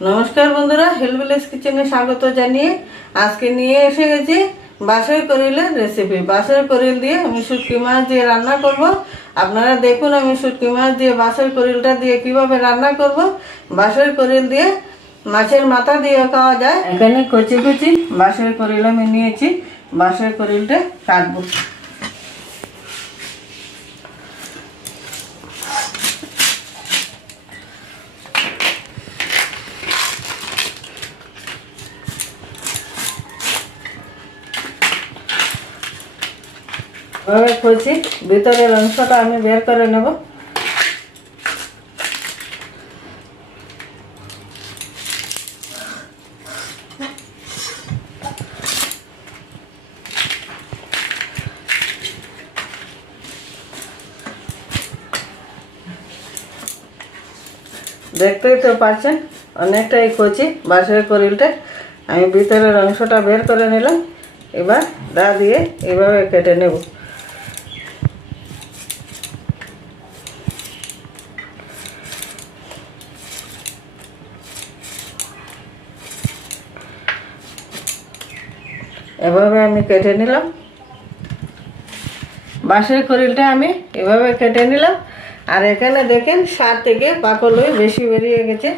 নমস্কার বন্ধুরা হেলভিলেজ কিচেনে স্বাগত জানিয়ে আজকে নিয়ে এসে গেছি বাসের করিলের রেসিপি বাসের করিল দিয়ে আমি শুটকি মাছ দিয়ে রান্না করব। আপনারা দেখুন আমি শুটকি মাছ দিয়ে বাসের করিলটা দিয়ে কীভাবে রান্না করব। বাসের করিল দিয়ে মাছের মাথা দিয়ে খাওয়া যায়। এখানে কচি কচি বাসের করিল আমি নিয়েছি। বাসের করিলটা কাটবো। এভাবে কচি ভিতরের অংশটা আমি বের করে নেব। দেখতেই তো পাচ্ছেন, অনেকটাই কচি বাঁশের করিলটা। আমি ভিতরের অংশটা বের করে নিলাম। এবার দা দিয়ে এভাবে কেটে নেব। এভাবে আমি কেটে নিলাম। বাঁশের খরিলটা আমি এভাবে কেটে নিলাম। আর এখানে দেখেন সার থেকে পাকলই বেশি বেরিয়ে গেছে।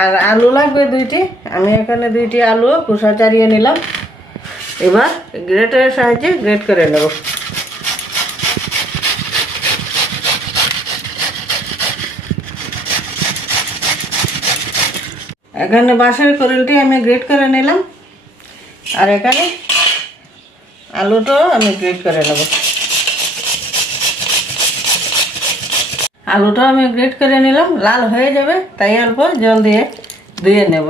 আর আলু লাগবে দুইটি। আমি এখানে দুইটি আলু কুসা চারিয়ে নিলাম। এবার গ্রেটারের সাহায্যে গ্রেট করে নেব। এখানে বাঁশের করিলটি আমি গ্রেট করে নিলাম। আর এখানে আলুটাও আমি গ্রেট করে নেব। আলুটাও আমি গ্রেট করে নিলাম, লাল হয়ে যাবে, তাই অল্প জল দিয়ে, ধুয়ে নেব।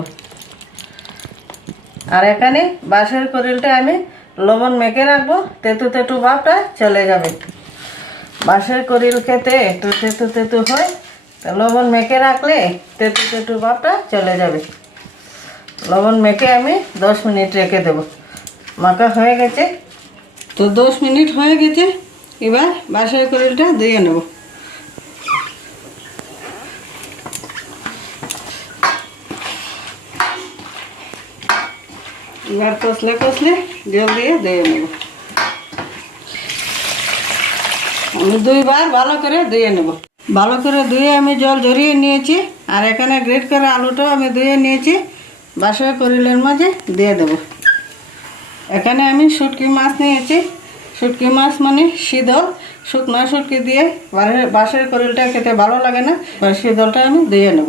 আর এখানে বাঁশের করিলটা আমি লবণ মেখে রাখব, তেতু তেতু ভাবটা চলে যাবে। বাঁশের করিল খেতে একটু তেতু তেতু হয় লবণ মেখে রাখলে তেতু তেতু ভাবটা চলে যাবে। লবণ মেখে আমি দশ মিনিট রেখে দেব। মাখা হয়ে গেছে। তো দশ মিনিট হয়ে গেছে, এবার বাঁশের করিলটা দিয়ে নেব। এবার কষলে কষলে জল দিয়ে দিয়ে নেব। আমি দুইবার ভালো করে দিয়ে নেব। ভালো করে ধুয়ে আমি জল ঝরিয়ে নিয়েছি, আর এখানে গ্রেট করা আলুটাও আমি ধুয়ে নিয়েছি বাসায় করিলের মাঝে দিয়ে দেব। এখানে আমি শুটকি মাছ নিয়েছি, শুটকি মাছ মানে শীতল শুকনো শুটকি দিয়ে বাসের করিলটা খেতে ভালো লাগে না শীতলটা আমি ধুয়ে নেব।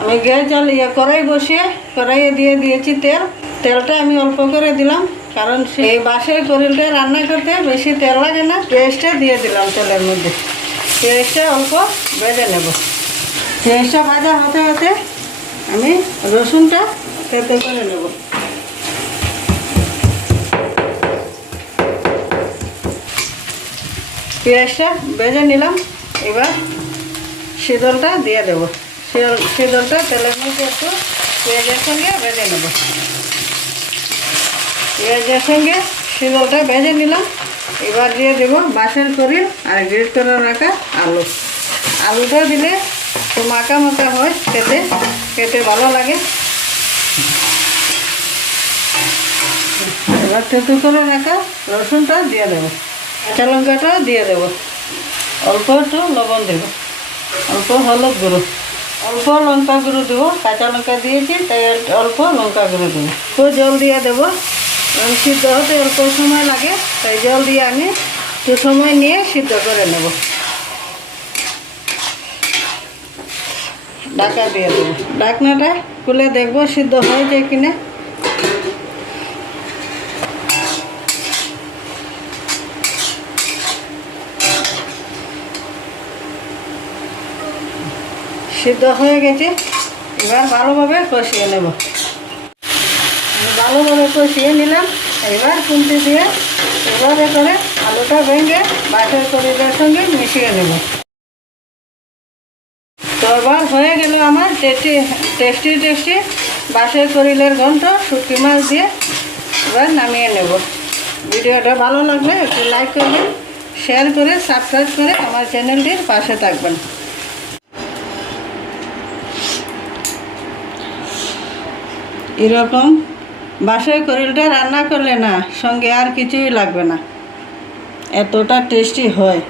আমি গ্যাস জল ইয়ে কড়াই বসিয়ে, কড়াইয়ে দিয়ে দিয়েছি তেল, তেলটা আমি অল্প করে দিলাম। কারণ সেই বাঁশের করিলটা রান্না করতে বেশি তেল লাগে না পেঁয়াজটা দিয়ে দিলাম তেলের মধ্যে। পেঁয়াজটা অল্প বেজে নেব। পেঁয়াজটা ভাজা হতে হতে আমি রসুনটা তেতে করে নেব। পেঁয়াজটা বেজে নিলাম, এবার শীতলটা দিয়ে দেবো। শীতলটা তেলের মধ্যে একটু পেঁয়াজের সঙ্গে ভেজে নেব। পেঁয়াজের সঙ্গে শিলটা ভেজে নিলাম। এবার দিয়ে দেবো বাঁশের করিল আর গ্রেট করে রাখা আলু। আলুটা দিলে তো মাখা মাখা হয়, খেতে খেতে ভালো লাগে। এবার তেতু করে রাখা রসুনটা দিয়ে দেবো। কাঁচা লঙ্কাটাও দিয়ে দেবো। অল্প একটু লবণ দেবো। অল্প হলুদ গুঁড়ো। অল্প লঙ্কা গুঁড়ো দেবো। কাঁচা লঙ্কা দিয়েছি, তাই অল্প লঙ্কা গুঁড়ো দেবো। তো জল দিয়ে দেবো। সিদ্ধ হতে অল্প সময় লাগে, তাই জল দিয়ে আমি একটু সময় নিয়ে সিদ্ধ করে নেব। ঢাকা দিয়ে দেবো। ঢাকনাটা খুলে দেখব সিদ্ধ হয়ে হয়েছে কিনা। সিদ্ধ হয়ে গেছে, এবার ভালোভাবে কষিয়ে নেব। ভালোভাবে কষিয়ে নিলাম। এবার খুন্তি দিয়ে এবারে করে আলুটা ভেঙে বাটের করিলের সঙ্গে মিশিয়ে নেব তো হয়ে গেল আমার টেস্টি টেস্টি টেস্টি বাসের করিলের ঘন্ট। শুটকি মাছ দিয়ে এবার নামিয়ে নেব। ভিডিওটা ভালো লাগলে একটু লাইক করবেন, শেয়ার করে, সাবস্ক্রাইব করে আমার চ্যানেলটির পাশে থাকবেন। এরকম বাসায় করিলটা রান্না করলে না সঙ্গে আর কিছুই লাগবে না। এতটা টেস্টি হয়।